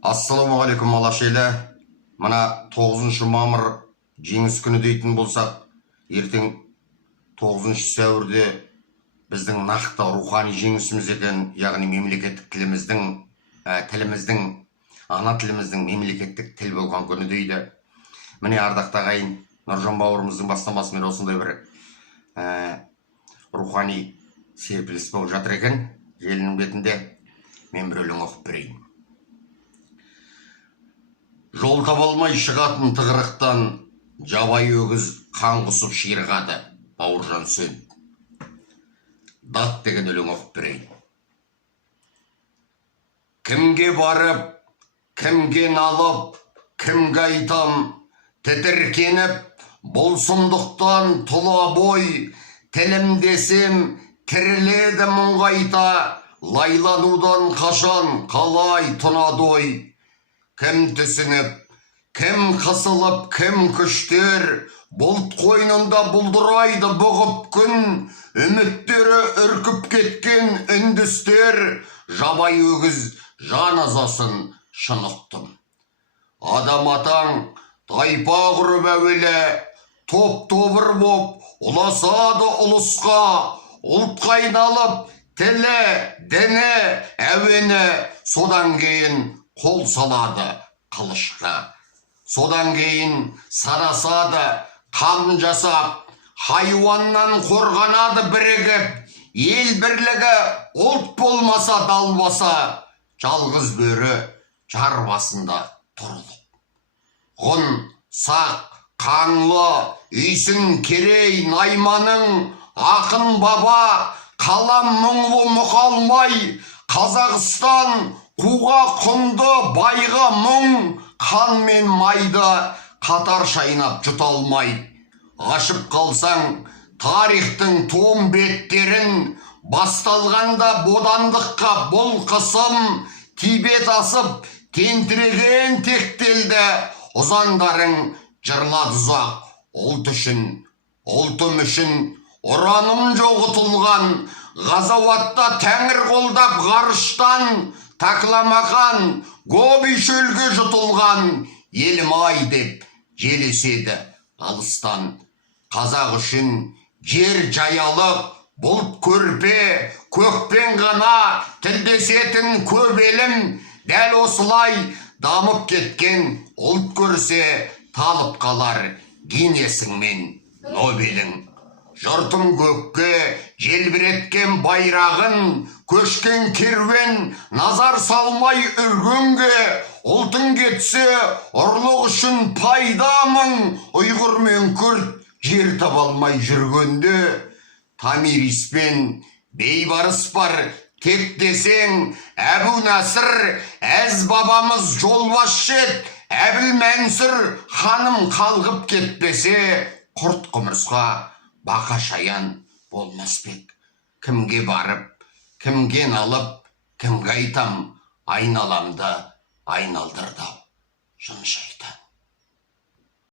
Ассалаумағалейкум алашелі. Мына 9 мамыр жеңіс күні дейтін болсақ, ертең 9 сәуірде біздің нақты рухани жеңісіміз екен, яғни мемлекеттік тіліміздің, ана тіліміздің мемлекеттік тіл болған күні дейді. Міне ардақты ағайын, Нұржан бауырымыздың бастамасымен осындай бір рухани серпіліс болып жатыр екен. Желінің бетінде мен бір өлең оқып берейін. Жол таба алмай шығатын тығырықтан жабайы өгіз қан құсып ширығады, Бауыржан Сөн. Дат деген өлең оқып берейін. Кімге барып, кімге налып, кімге айтам, тітіркеніп, бұл сұмдықтан тұла бой, тілім десем, тіріледі мұңғайта, лайланудан қашан қалай тұнады ой. Кім түсініп, кім қысылып, кім күштер, бұлт қойнында бұлдырайды бұғып күн, үміттері үркіп кеткен үндістер, жабай өгіз жан азасын шынықтым. Адам атаң тайпа құрып әуелі, топ-тобыр боп, ұласады ұлысқа, ұлтқа айналып, тілі, діні, әуені, содан кейін қол салады қылышқа. Содан кейін санасады, қам жасап, хайуаннан қорғанады бірігіп, ел бірлігі ұлт болмаса далбаса, жалғыз бөрі жар басында тұрылып. Ғұн, сақ, қаңлы, үйсін керей найманың, ақын баба, қалам мұңлы мұқалмай, Қазақстан қуға құнды байға мұң, қан мен майды қатар шайнап жұта алмай. Ашып қалсаң тарихтың том беттерін, басталғанда бодандыққа бұл қысым, Тибет асып тентіреген тектелді, ұзандарың жырлады ұзақ ұлт үшін, ұлтым үшін. Ұраным жоғытылған, ғазауатта тәңір қолдап ғарыштан, такламақан, Гоби шөлге жұтылған, елім ай деп желеседі алыстан. Қазақ үшін жер жаялық, бұлт көрпе, көкпен ғана тілдесетін көп елім, дәл осылай дамып кеткен ұлт көрсе, талып қалар Гиннесің мен Нобелің. Жұртым көкке желбіреткен байрағын, көшкен керуен назар салмай үргенге, ұлтың кетсе ұрлық үшін пайдамың, ұйғыр мен күрд жер таба алмай жүргенде. Тамирис пен бейбарыс бар тек десең, Әбу Насыр, әз бабамыз жолбас жет, Әбілмәнсүр ханым қалғып кетпесе, құрт құмырсқа бақа шаян болмас бек. Кімге барып, кімге налып, кімге айтам, айналамды айналдырды жын шайтан.